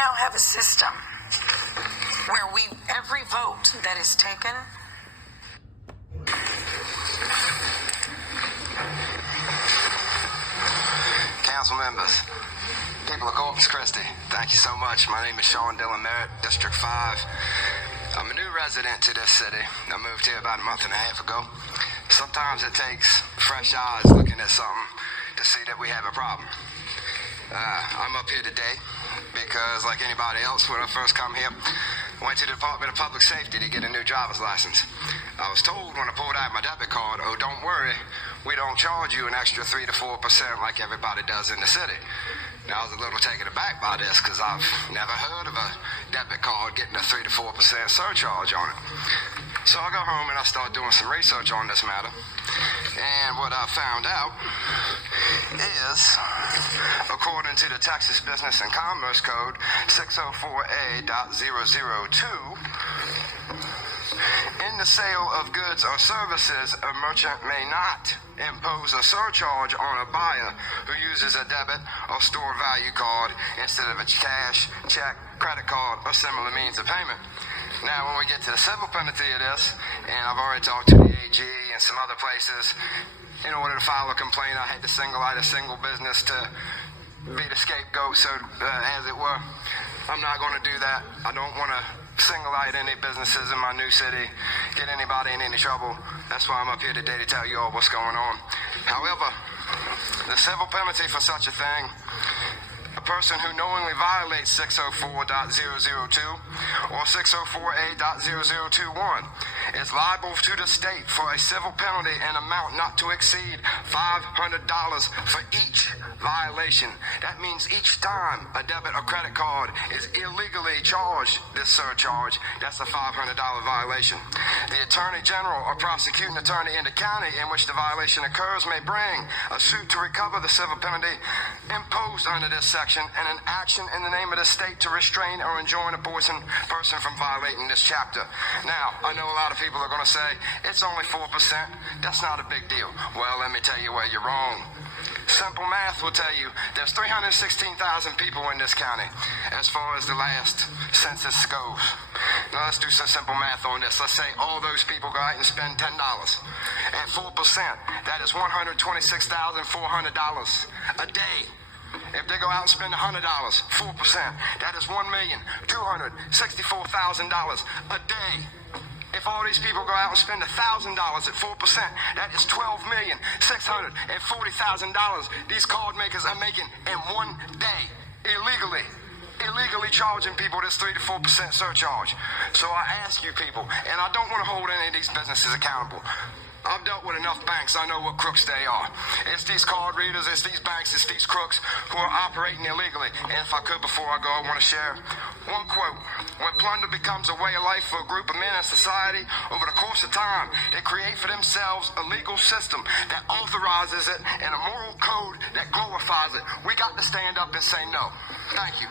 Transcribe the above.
now have a system where every vote that is taken Council members, people of Corpus Christi, thank you so much. My name is Sean Dillon Merritt, District 5. I'm a new resident to this city. I moved here about a month and a half ago. Sometimes it takes fresh eyes looking at something to see that we have a problem. I'm up here today because, like anybody else, when I first come here, I went to the Department of Public Safety to get a new driver's license. I was told when I pulled out my debit card, oh, don't worry, we don't charge you an extra 3 to 4% like everybody does in the city. Now, I was a little taken aback by this because I've never heard of a debit card getting a 3 to 4% surcharge on it. So I go home and I start doing some research on this matter. And what I found out is, according to the Texas Business and Commerce Code 604A.002, in the sale of goods or services, a merchant may not impose a surcharge on a buyer who uses a debit or store value card instead of a cash, check, credit card, or similar means of payment. Now, when we get to the civil penalty of this, and I've already talked to the AG and some other places, in order to file a complaint, I had to single out a single business to be the scapegoat, so as it were. I'm not going to do that. I don't want to single out any businesses in my new city, get anybody in any trouble. That's why I'm up here today to tell you all what's going on. However, the civil penalty for such a thing, a person who knowingly violates 604.002 or 604A.0021 is liable to the state for a civil penalty in amount not to exceed $500 for each violation. That means each time a debit or credit card is illegally charged this surcharge, that's a $500 violation. The Attorney General or prosecuting attorney in the county in which the violation occurs may bring a suit to recover the civil penalty imposed under this section and an action in the name of the state to restrain or enjoin a person from violating this chapter. Now, I know a lot of people are going to say, it's only 4%. That's not a big deal. Well, let me tell you where you're wrong. Simple math will tell you there's 316,000 people in this county as far as the last census goes. Now, let's do some simple math on this. Let's say all those people go out and spend $10. At 4%, that is $126,400 a day. If they go out and spend $100, 4%, that is $1,264,000 a day. If all these people go out and spend $1,000 at 4%, that is $12,640,000 these card makers are making in one day, illegally charging people this 3 to 4% surcharge. So I ask you people, and I don't want to hold any of these businesses accountable. I've dealt with enough banks, I know what crooks they are. It's these card readers, it's these banks, it's these crooks who are operating illegally. And if I could, before I go, I want to share one quote. When plunder becomes a way of life for a group of men in society, over the course of time, they create for themselves a legal system that authorizes it and a moral code that glorifies it. We got to stand up and say no. Thank you.